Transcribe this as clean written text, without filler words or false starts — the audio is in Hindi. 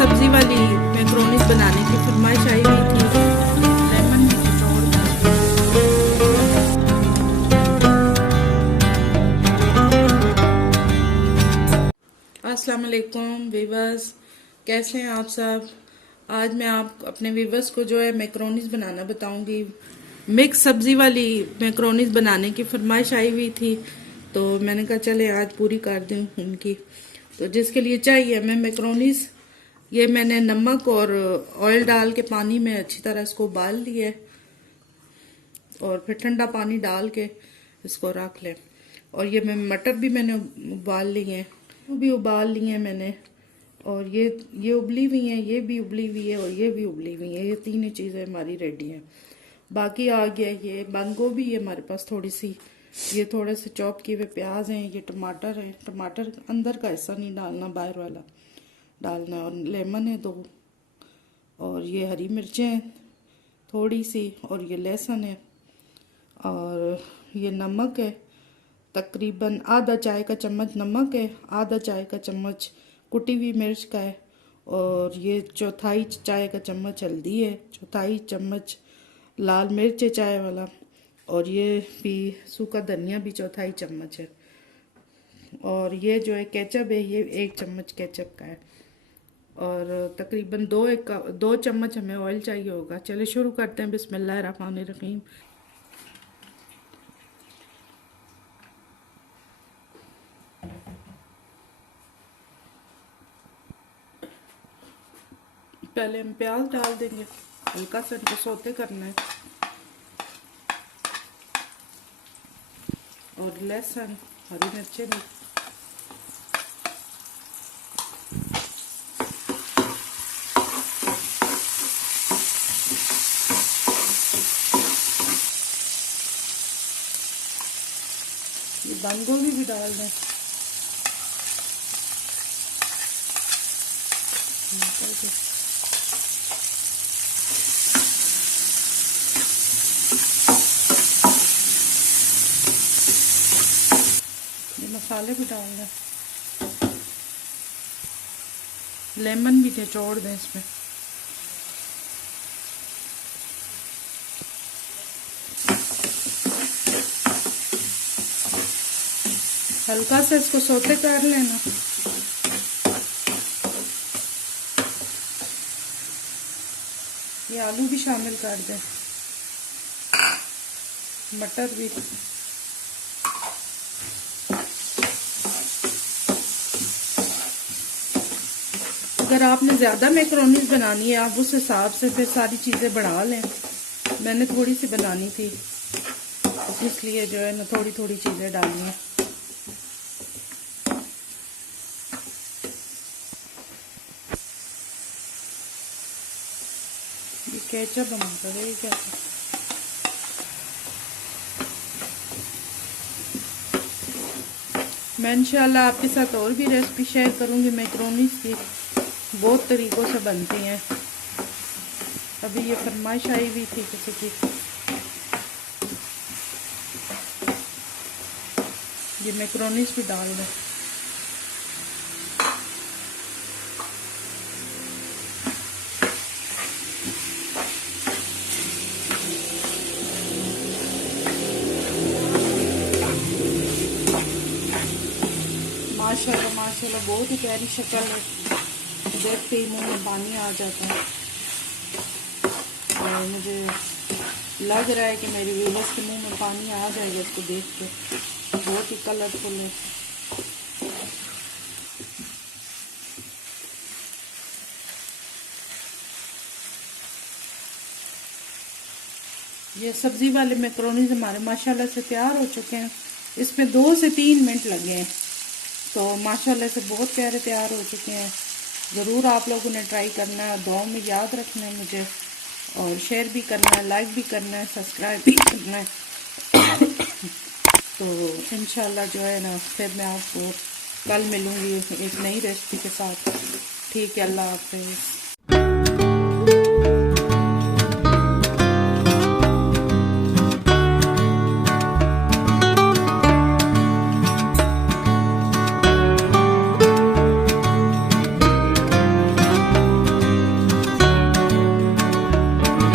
सब्जी वाली मैक्रोनीज बनाने की फरमाइश आई हुई थी। लेमन भी निचोड़ अस्सलाम वालेकुम वीवर्स, कैसे हैं आप सब। आज मैं आप अपने वीवर्स को जो है मैक्रोनीज बनाना बताऊंगी। मिक्स सब्जी वाली मैक्रोनीज बनाने की फरमाइश आई हुई थी, तो मैंने कहा चले आज पूरी कर दूं उनकी। तो जिसके लिए चाहिए मैं मैक्रोनीज, ये मैंने नमक और ऑयल डाल के पानी में अच्छी तरह इसको उबाल लिया है और फिर ठंडा पानी डाल के इसको रख लें। और ये मैं मटर भी मैंने उबाल लिए हैं, वो भी उबाल लिए हैं मैंने। और ये उबली हुई हैं, ये भी उबली हुई है और ये भी उबली हुई है। ये तीन ही चीज़ें हमारी रेडी हैं। बाकी आ गया ये बंद गोभी है हमारे पास थोड़ी सी, ये थोड़े से चॉप किए हुए प्याज हैं, ये टमाटर है। टमाटर अंदर का हिस्सा नहीं डालना, बाहर वाला डालना। और लेमन है 2, और ये हरी मिर्चें हैं थोड़ी सी, और ये लहसुन है, और ये नमक है। तकरीबन आधा चाय का चम्मच नमक है, आधा चाय का चम्मच कुटी हुई मिर्च का है, और ये चौथाई चाय का चम्मच हल्दी है, चौथाई चम्मच लाल मिर्च है चाय वाला, और ये भी सूखा धनिया भी चौथाई चम्मच है। और ये जो है केचप है, ये 1 चम्मच केचप का है। और तकरीबन 2 चम्मच हमें ऑयल चाहिए होगा। चलिए शुरू करते हैं। बिस्मिल्लाहिर्रहमानिर्रहीम। पहले हम प्याज डाल देंगे, हल्का सा इनको सौते करना है। और लहसुन, हरी मिर्चें भी। ये बंद गोभी भी डाल दें। ये मसाले भी डाल दें। लेमन भी निचोड़ दें इसमें। हल्का से इसको सौते कर लेना। ये आलू भी शामिल कर दें, मटर भी। अगर आपने ज़्यादा मैक्रोनीज बनानी है, आप उस हिसाब से फिर सारी चीज़ें बढ़ा लें। मैंने थोड़ी सी बनानी थी, इसलिए जो है ना थोड़ी थोड़ी चीज़ें डाली हैं। ये केचप हम करेंगे क्या? मैं इंशाल्लाह आपके साथ और भी रेसिपी शेयर करूंगी मैक्रोनीज की। बहुत तरीक़ों से बनती हैं। अभी ये फरमाइश आई हुई थी किसी की। ये मैक्रोनीज भी डाल दें। माशाल्लाह माशाल्लाह बहुत ही प्यारी शक्ल है, देखते ही मुंह में पानी आ जाता है। और मुझे लग रहा है कि मेरी व्यूअर्स के मुंह में पानी आ जाएगा इसको देख के। बहुत ही कलरफुल है। ये सब्जी वाले मैक्रोनीज हमारे माशाल्लाह से तैयार हो चुके हैं। इसमें 2 से 3 मिनट लगे हैं, तो माशाल्लाह से बहुत प्यारे तैयार हो चुके हैं। ज़रूर आप लोगों ने ट्राई करना है। दुआओं में याद रखना है मुझे, और शेयर भी करना है, लाइक भी करना है, सब्सक्राइब भी करना है। तो इंशाल्लाह जो है ना फिर मैं आपको कल मिलूँगी एक नई रेसिपी के साथ। ठीक है, अल्लाह हाफ़िज़।